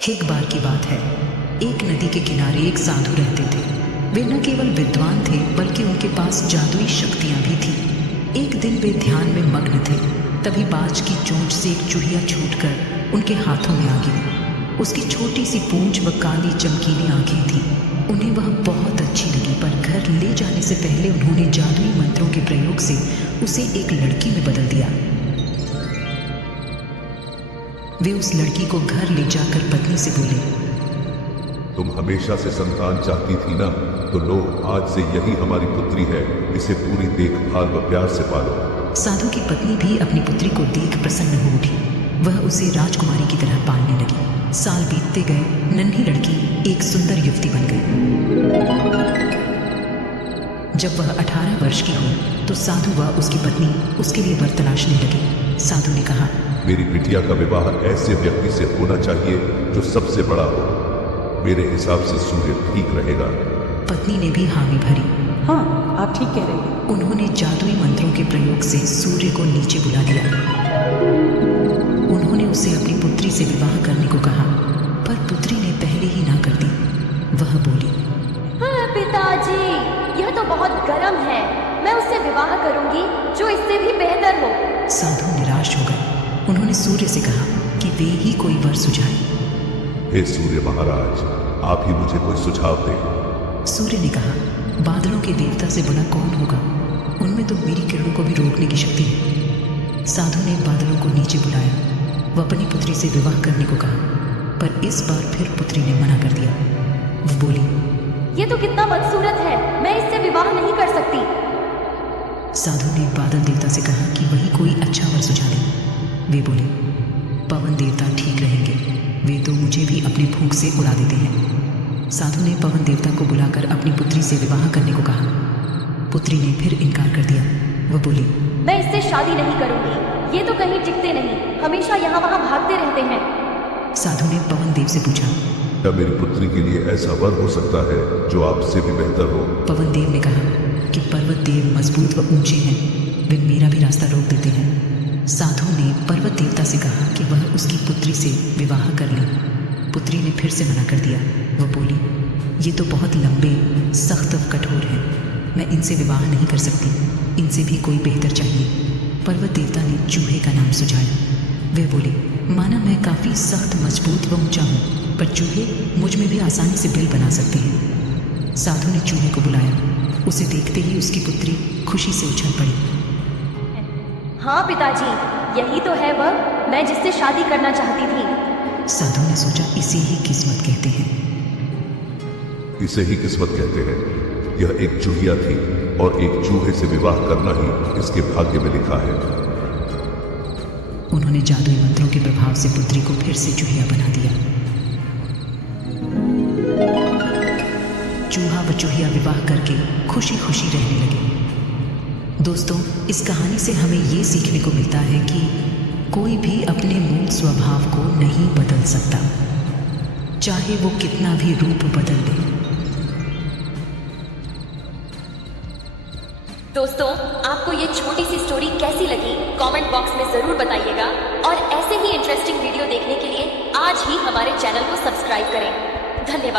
एक बार की बात है, एक नदी के किनारे एक साधु रहते थे। वे न केवल विद्वान थे बल्कि उनके पास जादुई शक्तियां भी थी। एक दिन वे ध्यान में मग्न थे, तभी बाज की चोंच से एक चूहिया छूटकर उनके हाथों में आ गिरी। उसकी छोटी सी पूंछ व काली चमकीली आंखें थीं। उन्हें वह बहुत अच्छी लगी, पर घर ले जाने से पहले उन्होंने जादुई मंत्रों के प्रयोग से उसे एक लड़की में बदल दिया। वे उस लड़की को घर ले जाकर पत्नी से बोले, तुम हमेशा से संतान चाहती थी ना, तो लो, आज से यही हमारी पुत्री है। इसे पूरी देखभाल व प्यार से पालो। साधु की पत्नी भी अपनी पुत्री को देख प्रसन्न हो उठी। वह उसे राजकुमारी की तरह पालने लगी। साल बीतते गए, नन्ही लड़की एक सुंदर युवती बन गई। जब वह 18 वर्ष की हुई तो साधु व उसकी पत्नी उसके लिए वर तलाशने लगे। साधु ने कहा, मेरी बिटिया का विवाह ऐसे व्यक्ति से होना चाहिए जो सबसे बड़ा हो। मेरे हिसाब से सूर्य ठीक रहेगा। पत्नी ने भी हामी भरी। हाँ, आप ठीक कह रहे हैं। उन्होंने जादुई मंत्रों के प्रयोग से सूर्य को नीचे बुला लिया। उन्होंने उसे अपनी पुत्री से विवाह करने को कहा, पर पुत्री ने पहले ही ना कर दी। वह बोली, पिताजी, यह तो बहुत गर्म है। मैं उससे विवाह करूंगी जो इससे भी बेहतर हो। साधु निराश हो गए। उन्होंने सूर्य से कहा कि वे ही कोई वर सुझाए। हे सूर्य महाराज, आप ही मुझे कोई सुझाव दें। सूर्य ने कहा, बादलों के देवता से बड़ा कौन होगा? उनमें तो मेरी किरणों को भी रोकने की शक्ति है। साधु ने बादलों को नीचे बुलाया। वह अपनी पुत्री से विवाह करने को कहा, पर इस बार फिर पुत्री ने मना कर दिया। वो बोली, ये तो कितना बदसूरत है, मैं इससे विवाह नहीं कर सकती। साधु ने बादल देवता से कहा कि वही कोई अच्छा वर सुझा दे। वे बोले, पवन देवता ठीक रहेंगे। वे तो मुझे भी अपनी भूख से उड़ा देते हैं। साधु ने पवन देवता को बुलाकर अपनी पुत्री से विवाह करने को कहा। पुत्री ने फिर इनकार कर दिया। वह बोली, मैं इससे शादी नहीं करूंगी। ये तो कहीं टिकते नहीं, हमेशा यहाँ वहाँ भागते रहते हैं। साधु ने पवन देव से पूछा, क्या मेरी पुत्री के लिए ऐसा वर हो सकता है जो आपसे भी बेहतर हो? पवन देव ने कहा कि पर्वत देव मजबूत व ऊंचे हैं, वे मेरा भी रास्ता रोक देते हैं। साधु ने पर्वत देवता से कहा कि वह उसकी पुत्री से विवाह कर ले। पुत्री ने फिर से मना कर दिया। वह बोली, ये तो बहुत लंबे, सख्त व कठोर हैं। मैं इनसे विवाह नहीं कर सकती। इनसे भी कोई बेहतर चाहिए। पर्वत देवता ने चूहे का नाम सुझाया। वे बोले, माना मैं काफ़ी सख्त, मजबूत व ऊंचा हूँ, पर चूहे मुझ में भी आसानी से बिल बना सकते हैं। साधु ने चूहे को बुलाया। उसे देखते ही उसकी पुत्री खुशी से उछल पड़ी। हाँ पिताजी, यही तो है वह मैं जिससे शादी करना चाहती थी। साधु ने सोचा, इसे ही किस्मत कहते हैं। इसे ही किस्मत कहते हैं। यह एक चूहिया थी और एक चूहे से विवाह करना ही इसके भाग्य में लिखा है। उन्होंने जादुई मंत्रों के प्रभाव से पुत्री को फिर से चूहिया बना दिया। चूहा व चूहिया विवाह करके खुशी खुशी रहने लगे। दोस्तों, इस कहानी से हमें ये सीखने को मिलता है कि कोई भी अपने मूल स्वभाव को नहीं बदल सकता, चाहे वो कितना भी रूप बदल ले। दोस्तों, आपको ये छोटी सी स्टोरी कैसी लगी कमेंट बॉक्स में जरूर बताइएगा, और ऐसे ही इंटरेस्टिंग वीडियो देखने के लिए आज ही हमारे चैनल को सब्सक्राइब करें। धन्यवाद।